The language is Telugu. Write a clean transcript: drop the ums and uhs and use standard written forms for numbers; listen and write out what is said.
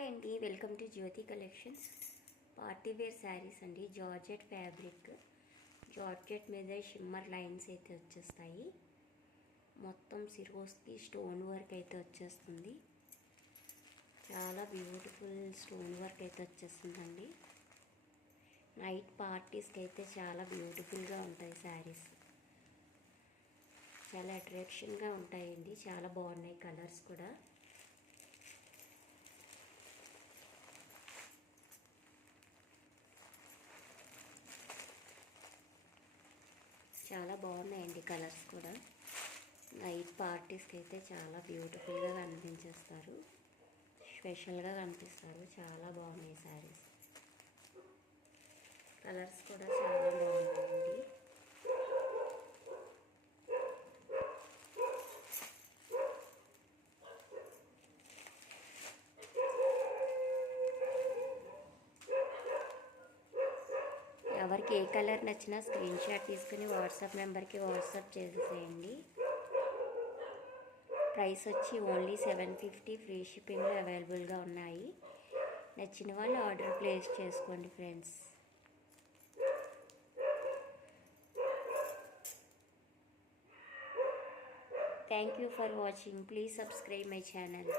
హాయ్ అండి, welcome to Jyothi collections. Party wear saris అండి. జార్జెట్ ఫ్యాబ్రిక్, జార్జెట్ మీద షిమ్మర్ లైన్స్ అయితే వచ్చేస్తాయి. మొత్తం సిరోస్కి స్టోన్ వర్క్ అయితే వచ్చేస్తుంది. చాలా బ్యూటిఫుల్ స్టోన్ వర్క్ అయితే వచ్చేస్తుందండి. నైట్ పార్టీస్కి అయితే చాలా బ్యూటిఫుల్గా ఉంటాయి శారీస్. చాలా అట్రాక్షన్గా ఉంటాయండి. చాలా బాగున్నాయి కలర్స్ కూడా. చాలా బాగున్నాయండి కలర్స్ కూడా. నైట్ పార్టీస్కి అయితే చాలా బ్యూటిఫుల్గా కనిపించేస్తారు, స్పెషల్గా కనిపిస్తారు. చాలా బాగున్నాయి శారీస్. కలర్స్ కూడా చాలా బాగున్నాయండి. ఎవరికి ఏ కలర్ నచ్చినా స్క్రీన్ షాట్ తీసుకుని వాట్సాప్ నెంబర్కి వాట్సాప్ చేసేసేయండి. ప్రైస్ వచ్చి ఓన్లీ 750. ఫ్రీ షిప్పింగ్లో అవైలబుల్గా ఉన్నాయి. నచ్చిన వాళ్ళు ఆర్డర్ ప్లేస్ చేసుకోండి friends. Thank you for watching. Please subscribe my channel.